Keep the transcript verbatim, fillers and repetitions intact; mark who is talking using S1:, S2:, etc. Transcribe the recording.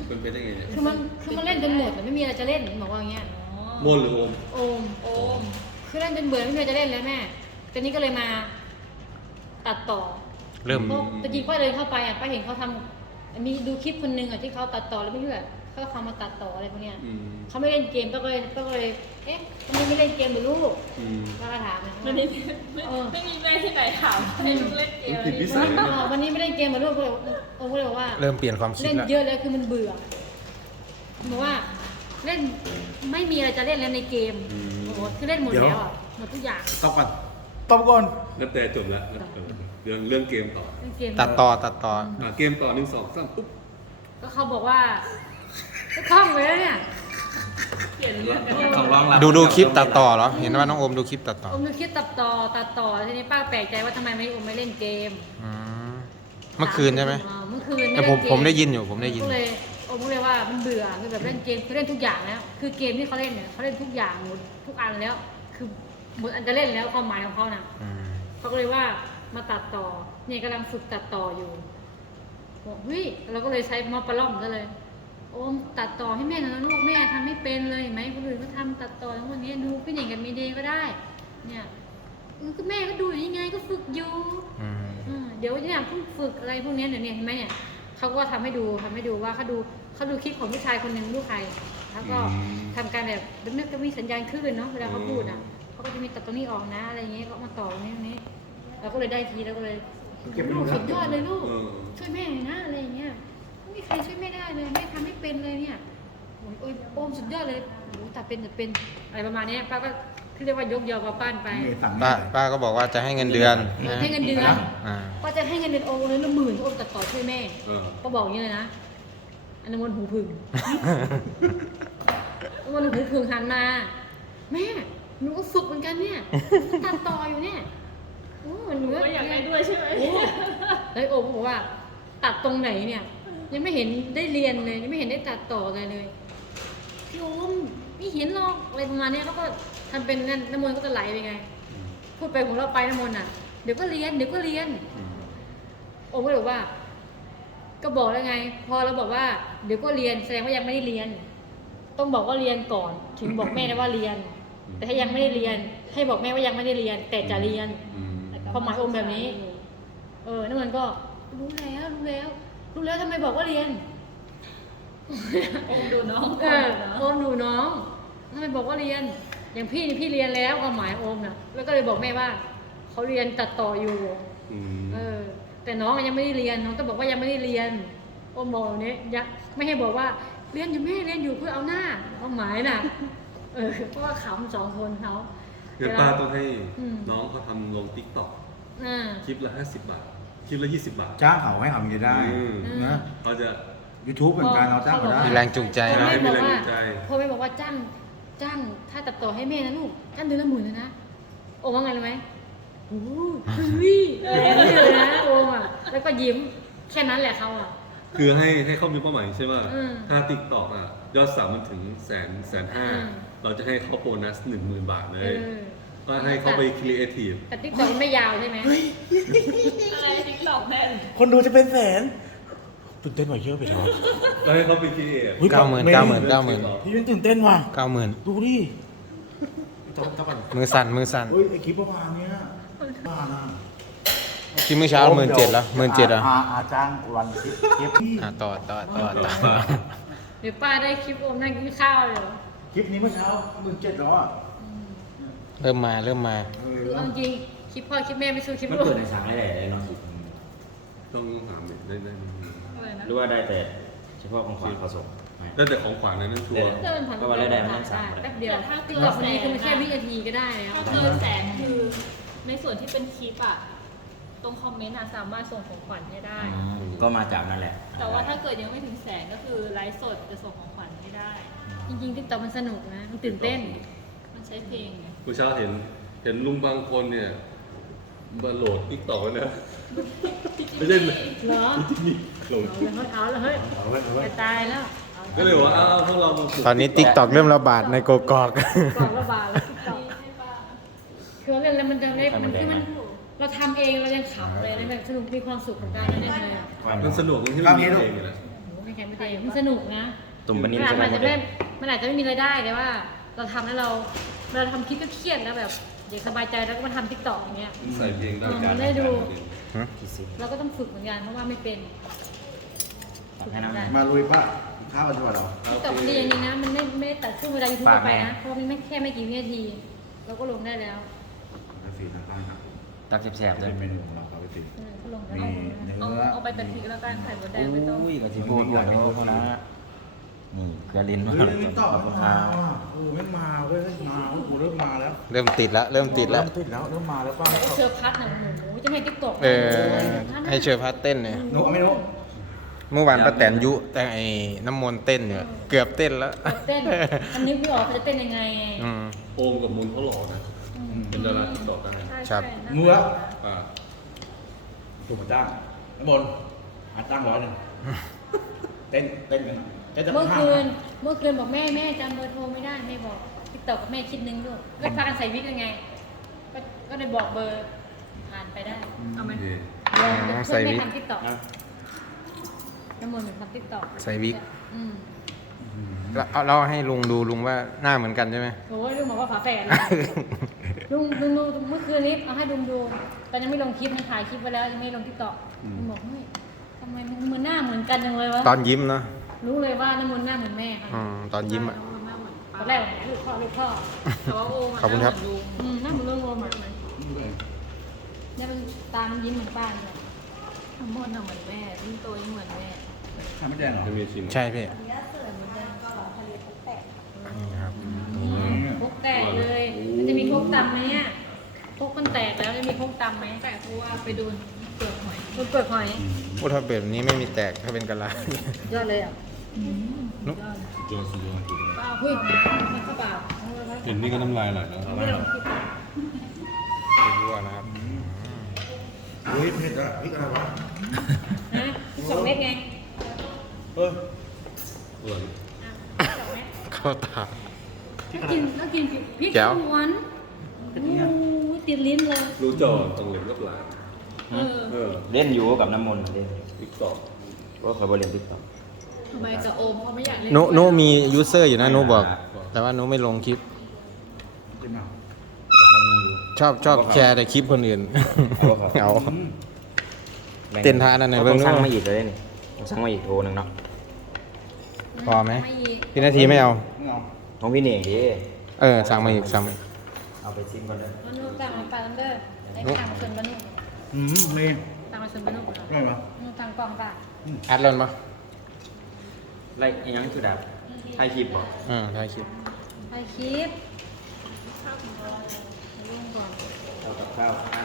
S1: เป็นไปได้ไงเนี่ย
S2: คือมันคือมันเล่นจนหมดแต่ไม่มีอะไรจะเล่นบอกว่าอย่างเงี้ย
S1: โมนหรือโอม
S2: โอม
S3: โอม
S2: คือเล่นจนเบื่อไม่มีอะไรจะเล่นแล้วแม่ตอนนี้ก็เลยมาตัดต่อ
S4: เริ่ม
S2: เพราะจริงๆป้าเลยเข้าไปอ่ะป้าเห็นเขาทำมีดูคลิปคนนึงอ่ะที่เขาตัดต่อแล้วไม่รู้แบบเขาทำมาตัดต่ออะไรพวกเนี้ยเขาไม่เล่นเกมป้าก็เลยป้าก็เลยเอ๊ะทำไมไม่เล่นเกมหรือลูกป้าก็ถามนะ
S3: มันไม่ไม่มีแม่ที่ไหนถามให้ลูกเล่นเกมอะไร
S2: วันนี้ไม่เล่นเกมหรือลูกก็เลยโอ้ก็เลยบอกว่า
S4: เริ่มเปลี่ยนความคิด
S2: เล่น
S4: แล้ว
S2: เยอะแล้วคือมันเบื่อบอกว่าเล่นไม่มีอะไรจะเล่นแล้วในเกมโอ้โหคือเล่นหมดแล้วอ่ะหมดทุกอย่าง
S5: ตอบก่อนตอบก่อน
S1: นับแต่จบแล้วเรื่องเรื่องเกมต่อ
S2: เล่นเกม
S4: ตัดต่อตัดต่อ
S1: เกมต่อหนึ่งสองสามปุ๊บ
S2: ก็เขาบอกว่าก็คล่องไปแล้วเนี่ย
S3: เปลี่ยนเรื่องกัน
S5: ของร้อง
S4: ดูดูคลิปตัดต่อเหรอเห็นว่าน้องโอมดูคลิปตัดต่อ
S2: อมดูคลิปตัดต่อตัดต่อทีนี้ป้าแปลกใจว่าทำไมไม่อมไม่เล่นเกม
S4: อืมเมื่อคืนใช่ไหม
S2: อ่าเมื่อคืน
S4: แต่ผมผมได้ยินอยู่ผมได้ยิน
S2: ก็เลยอมก็เลยว่ามันเบื่อคือแบบเล่นเกมคือเล่นทุกอย่างแล้วคือเกมที่เขาเล่นเนี่ยเขาเล่นทุกอย่างหมดทุกอันแล้ว คือหมดอันจะเล่นแล้วความหมายของเขานะ
S4: อืม
S2: เขาก็เลยว่ามาตัดต่อเนี่ยกำลังฝึกตัดต่ออยู่บอกเฮ้ยเราก็เลยใช้มาปลาล่อมซะเลยโอมตัดต่อให้แม่หน่อยนะลูกแม่ทำไม่เป็นเลยเห็นไหมคนอื่นก็ทำตัดต่อทั้งวันนี้ดูพี่เน่งกับมีเดย์ก็ได้ เนี่ยเออก็แม่ก็ดูอยู่ยังไงก็ฝึกอยู่
S4: อืม
S2: อืมเดี๋ยวเนี่ยเพิ่งฝึกอะไรพวกเนี้ยเดี๋ยวเนี่ยเห็นไหมเนี่ยเขาก็ทำให้ดูทำให้ดูว่าเขาดูเขาดูคลิปของผู้ชายคนหนึ่งลูกใครแล้วก็ทำการแบบนึกจะมีสัญญาณคลื่นเนาะเวลาเขาพูดอ่ะเขาก็จะมีตัดตรงนี้ออกนะอะไรเงี้ยก็มาต่อตรงนี้ตรงนี้เราก็เลยได้ทีแล้วก็เลยลูกสุดยอดเลยลูกช่วยแม่หน่อยนะอะไรเงี้ยไม่มีใครช่วยแม่ได้เลยแม่ทำไม่เป็นเลยเนี่ยโอ้ยโอ้ยโอมสุดยอดเลยโอ้ตัดเป็นตัดเป็นอะไรประมาณนี้ป้าก็เรียกว่ายกยอกับป้านไป
S4: ป้าป้าก็บอกว่าจะให้เงินเดือนนะ
S2: ให้เงินเดือน
S4: อ่า
S2: ป้าจะให้เงินเดือนโอมเลยละหมื่นโอมตัดต่อช่วยแม่ก็บอกอย่างนี้เลยนะอันนนหูพึ่งอันนนหูพึ่งหันมาแม่หนูก็ฝึกเหมือนกันเนี่ยตัดต่ออยู่เนี่ยโอ้หนู
S3: ก็อยากได้ด้วยใช่ไหม
S2: แล้วโอมบอกว่า ตัดตรงไหนเนี่ย ยังไม่เห็นได้เรียนเลยยังไม่เห็นได้ตัดต่ออะไรเลยพี่โอมไม่เห็นหรอกอะไรประมาณนี้เขาก็ทำเป็นนั่นน้ำมนต์ก็จะไหลไปไง พูดไปของเราไปน้ำมนต์อ่ะเดี๋ยวก็เรียนเดี๋ยวก็เรียนโอมก็เลยบอกว่า ก็บอกแล้วไง พอเราบอกว่าเดี๋ยวก็เรียนแสดงว่ายังไม่ได้เรียน ต้องบอกว่าเรียนก่อน ถึงบอกแม่ได้ว่าเรียน แต่ถ้ายังไม่ได้เรียน ให้บอกแม่ว่ายังไม่ได้เรียน แต่จะเรียนความหมายโอมแบบนี้ เออน้ำมันก็รู้แล้วรู้แล้ว รู้แล้วทำไมบอกว่าเรียน
S3: โอมดูน้อง
S2: เออโอมดูน้องทำไมบอกว่าเรียน อย่างพี่นี่พี่เรียนแล้วความหมายโอมน่ะ แล้วก็เลยบอกแม่ว่าเขาเรียนตัดต่ออยู่เออ แต่น้องยังไม่ได้เรียนน้องต้องบอกว่ายังไม่ได้เรียนโอมบอกเนี้ยยังไม่ให้บอกว่าเรียนอยู่แม่เรียนอยู่เพื่อเอาหน้าความหมายน่ะ เออเพราะว่าขำสองคนเขา
S1: เดี๋ยวป้าต้องให้น้องเขาทำลงติ๊กต็อก
S2: อ่า
S1: คลิปละห้าสิบบาทคลิปละยี่สิบบาท
S5: จ้างเขาให้ทำอยังไงได้นะ
S1: เขาจะ
S5: ยูทูบเหมือนกันเราจ้างเขาได้
S4: มีแรงจูงใจ
S2: พ่อ
S4: นะ
S2: แม่บอกว่า
S1: มีแรงจูงใจ
S2: พ่อแม่บอกว่าจ้างจ้างถ้าตัดต่อให้แม่นะลูกจ้างเดือนละหมื่นเลยนะโอมว่าไงรู้ไหมโอ้โหเฮ้ยอะไรเลยนะโอมอ่ะแล้วก็ยิ้มแค่นั้นแหละเขาอ่ะ
S1: คือให้ให้เขามีเป้าหมายใช่ไหม
S2: อืม
S1: ถ้าติ๊กต็อกอ่ะยอดสับมันถึงแสนแสนห้า
S2: อืม
S1: เราจะให้เขาโบนัสหนึ่งหมื่นบาทเล
S2: เอย อ
S1: ก็ให้เขาไปครีเอทีฟ
S2: แต่ติ๊กต็อกไม่ยาวใช่ไหม
S3: อะไรติ๊กต็อกแม่
S5: คนดูจะเป็นแสนตื่นเต้นกว่าเยอะไปเหรอ
S1: แล้วให้เขาไปครีเอท
S5: ฮ้ย
S4: เก้าหมื่นเก้าหมื่นเก้าหมื่น
S5: พี่ตื่นเต้นว่ะ
S4: เก้าหมื่น
S5: ดูดิต้องต้องก่อน
S4: มือสั่นมือสั่น
S5: เฮ้ยไอคลิปประมาณเนี้ยบ้านะ
S4: คลิปเมื่อเช้าหมื่นเจ็ดแล้วหมื่นเจ็ดอ่ะ
S5: อาอาจ้างวันคลิปคลิป
S4: อ่ะต่อต่อต่อต่อ
S2: เดี๋ยวป้าได้คลิปโอมนั่งกินข้าวเลยเหรอ
S5: คลิปนี้เมื่อเช้าหมื่นเจ็ดแล้วอ่ะ
S4: เริ่มมาเริ่มมา
S5: เออ
S2: คือเอาจริงคลิปพ่อคลิปแม่ไม่สู้คลิป
S6: มัน
S2: ลูก
S6: เปิดในสั่งได้แต่ในนอนสุด
S1: ต้องหาเม็ดได้ได้
S3: อะไรนะ
S6: หรือว่าได้แต่เฉพาะของขวัญเขาส่งให้
S1: ได้แต่ของขวัญนะนั่นชัวร์
S2: เดินผ่าน
S6: ก็วันแรกๆมันสั่ง
S2: แป๊บเดียวติ๊กต็อกวันนี้คือมันแค่วินาทีก็ได้แล้ว
S3: ถ้าเกินแสนคือในส่วนที่เป็นคลิปอะตรงคอมเมนต์อะสามารถส่งของขวัญให้ได้
S6: อืมก็มาจากนั่นแหละ
S3: แต่ว่าถ้าเกิดยังไม่ถึงแสนก็คือไลฟ์สดจะส่งของขวัญไม่ได้
S2: จริงๆติ๊กต็อกมันสนุกนะมันตื่นเต้น
S3: มันใช้เพลงไง
S1: เมื่อเช้าเห็นเห็นลุงบางคนเนี่ยมาโหลดติ๊กต็อกนะไม่ใช่
S2: เหรอ
S1: หลง
S2: เอาแล้วเฮ้ยเอาแล้วเฮ้ยจะตายแล้ว
S1: ก็เลยว่าอ้าวพวกเรามาฝึก
S4: ตอนนี้ติ๊กต็อกเริ่มระบาดในโกกอก
S2: กล่องระบาดแล้วติ๊กต็อกคือเล่นแล้วมันจะเล่นมันคือมันเราทำเองเรายังขำเลยนะแบบสนุกมีความสุขกับการเล่นเลยอะ
S1: มันสนุกตรงที่มันมีเพลงอยู่แล้ว
S2: โอ้ไม่แข็งไม่เดมันสนุกนะ
S6: ตุ่มปลานิ่ม
S2: มัน
S6: ใช่ไหม
S2: อาจจะไม่มันอาจจะไม่มีรายได้แต่ว่า เราทำแล้วเราเราทำคลิปก็เครียดแล้วแบบอยากสบายใจแล้วก็มาทำทิกตอกอย่างเงี้ย
S1: ใส่เพลงได้
S2: อืมได้ดู
S6: ที่สิบ
S2: เราก็ต้องฝึกเหมือนกันเพราะว่าไม่เป็น
S6: ตัดให้น้ำ
S2: ได้
S5: มาลุยป้าข้าวกันดีกว่าเรา
S2: ทิกตอกมันดีอย่างนี้นะมันไม่ไม่ได้ตัดช่วงเวลายูทูบ
S6: ฝาก
S2: ไป
S6: แม่
S2: นะเพราะมันไม่แค่ไม่กี่วินาที เราก็ลงได้แล้ว
S5: แล้วฝีน้ำตาลครับ
S6: ตักแสบๆเล
S5: เป็
S6: ย
S5: นเมนูของเราครับพี่ฝี
S2: เออก็ลงได้
S5: มี
S2: แล้ว
S5: เนื้
S3: เอา
S5: อ
S3: เอาไปเป็นพริกแล้วกันไข่มดแดงไม่ต้อง
S6: อุ้ยกับที่พูดหมดแล้วเขานะนี่เกลือลิ้นมา
S5: เฮ้ยนี่ต่อ
S6: ขอบคุณค
S5: มา
S6: รับ
S5: ว่ะเออไม่มาเว้ยไม่มาโอ้โหเริ่มมาแล้ว
S4: เริ่มติดแล้ว เริ่มติดแล้ว
S5: เริ่มติดแล้วเริ่มมาแล้วป้า
S2: แล้วก็เชือพัดนะโอ้โหจะให้ทิกตอก
S4: เออ ให้เชิญพัดเต้นเนี่ย
S5: หนูเอาไม่รู้
S4: เมื่อวานป้าแตนยุ แต่ไอ้น้ำมนต์เต้นเนี่ยเกือบเต้นแล้ว
S2: เต้นมันนึกไม่ออกเขาจะเต้นยังไง
S4: อืม
S1: โอมกับมุนเขาหล่อนะ เป็นดาราติ๊กต็อกได้
S3: ใช่
S4: ครั
S3: ใช่
S4: บ
S3: น่า
S5: มือแล้ว
S1: อ่า
S5: ถูกมาจ้างน้ำบนหาจ้างร้อยหนึ่งเต้นเต้นกันเต้นจะ
S2: เมื่อ
S5: ห้า
S2: คืน เมื่อคืนบอกแม่แม่จำเบอร์โทรไม่ได้แม่บอกทิกตอกกับแม่คิดนึงด้วยก็พากันใส่วิกยังไง ก็ก็เลยบอกเบอร์ผ่านไปได้
S3: เอาไหม
S1: โอเค
S2: ลอง
S4: อ๋อ
S2: เพื่อน
S4: ใส่วิ
S2: แม่
S4: ก
S2: ทำทิกตอก
S6: นะ
S2: น้ำมนต์เหมือนทำทิกตอก
S4: ใส่วิก
S2: อืม
S4: แล้วเอาเราให้ลุงดูลุงว่าหน้าเหมือนกันใช่ไหม
S2: โอ้ยลุงบอกว่าฝาแฝดเลยลุงลุงดูเมื่อคืนนี้เอาให้ลุงดูแต่ยังไม่ลงคลิปมันถ่ายคลิปไว้แล้วยังไม่ลงทิกตอกลุงบอกเฮ้ยทำไมมันเหมือนหน้าเหมือนกันจังเลยวะ
S4: ตอนยิ้มเนาะ
S2: รู้เลยว่าน้ำมนต์หน้าเหมือนแม่ค่ะ
S4: อืมตอนยิ้มอ่ะ
S2: ตอนแรกบอกลูกพ่อลูกพ่อ
S3: แต่ว่าโอมะ
S4: ขอบคุณครับ
S3: หน้าเหมือนลุง
S2: อืมหน้าเหมือนลุงโรมันเลยเนี่ยมันตามันยิ้มเหมือนป้าเลย
S3: ทั้งหมดน่ะเหมือนแม่ยิ่งโตยิ่งเหมือนแม่
S5: ข้าวไม่แดงเหรอ
S1: จะมีชิม
S4: ใช่พี่นี่ครับ
S2: พกแตกเลย มันจะมีพกตำไหมอ่ะพกมันแตกแล้วจะมีพกตำไหม
S3: แต่เพราะว่าไปดูเปลือกหอย
S2: มันเปลือกหอย
S4: พูดถ้าเป็นแบบนี้ไม่มีแตกถ้าเป็นกะลาย
S2: ยอดเลยอ่ะ
S4: นุ๊ก
S1: โจสุดยอด
S2: ป้าเฮ้ยมันก็บาปเอาเลยว่า
S1: เห็นนี่ก็น้ำลายไหลแล้ว
S2: ไม่ลงคลิปอะ
S4: ไม่รู้อะนะครับ
S5: อุ้ยเผ็ดอะพริกอะไรวะ
S2: นะสองเม็ดไง
S5: เออ
S1: ส่วน
S2: อ่ะสองเม็ด
S4: เข้าตา
S2: แล้วกินแล้วกินพริก
S4: แจ๋ว
S2: หวานโอ้ยติดลิ้นเลย
S1: รู้จอตรงเหล็กกับหลาน
S3: เออ
S1: เออ
S6: เล่นอยู่กับน้ำมนต์เล่น
S1: ติ๊กต็อก
S6: ว่าคอยบริเวณติ๊กต็อก
S3: ทำไมกับโอมเขาไม่อยากเล่น
S4: นุนุมียูเซอร์อยู่นะนุบอก แต่ว่านุไม่ลงคลิป
S5: จิ้มเอา
S6: เขามีอยู่
S4: ชอบชอบแชร์แต่คลิปคนอื่น
S6: เอาครับ
S4: เอา
S5: อืม
S4: เต้นท่านั่นน่ะ
S6: เรา
S4: เบิ่
S6: ต้อง ง
S4: ดู
S6: สร้างมาอีกเลยนี่ต้องสร้างมาอีกโทรหนึ่งเนาะ
S4: พอไหม
S2: ไม่อีก
S4: พี่นาทีไม่เอา
S5: ไม่เอา
S6: ของพี่เน่งดิ
S4: เออสั่งมาอีกสั่งมาอีก
S6: เอาไปซิมก่อนเลย
S2: มันนูต่างไปลันเดอร์ไอ้ต่างส่วนบรรนุ
S5: อืมเลย
S2: ต่างส่วนบรรนุ
S5: ได้ปะ
S2: นูต่างกล่องป่ะ
S4: อัดแล้วปะ
S6: ไล่ไอ้ยังคือดับไทยคลิปบอก
S4: อืมถ่ายคลิป
S2: ไปคลิปลุงก่อน
S6: เอากับข้าวอ่ะ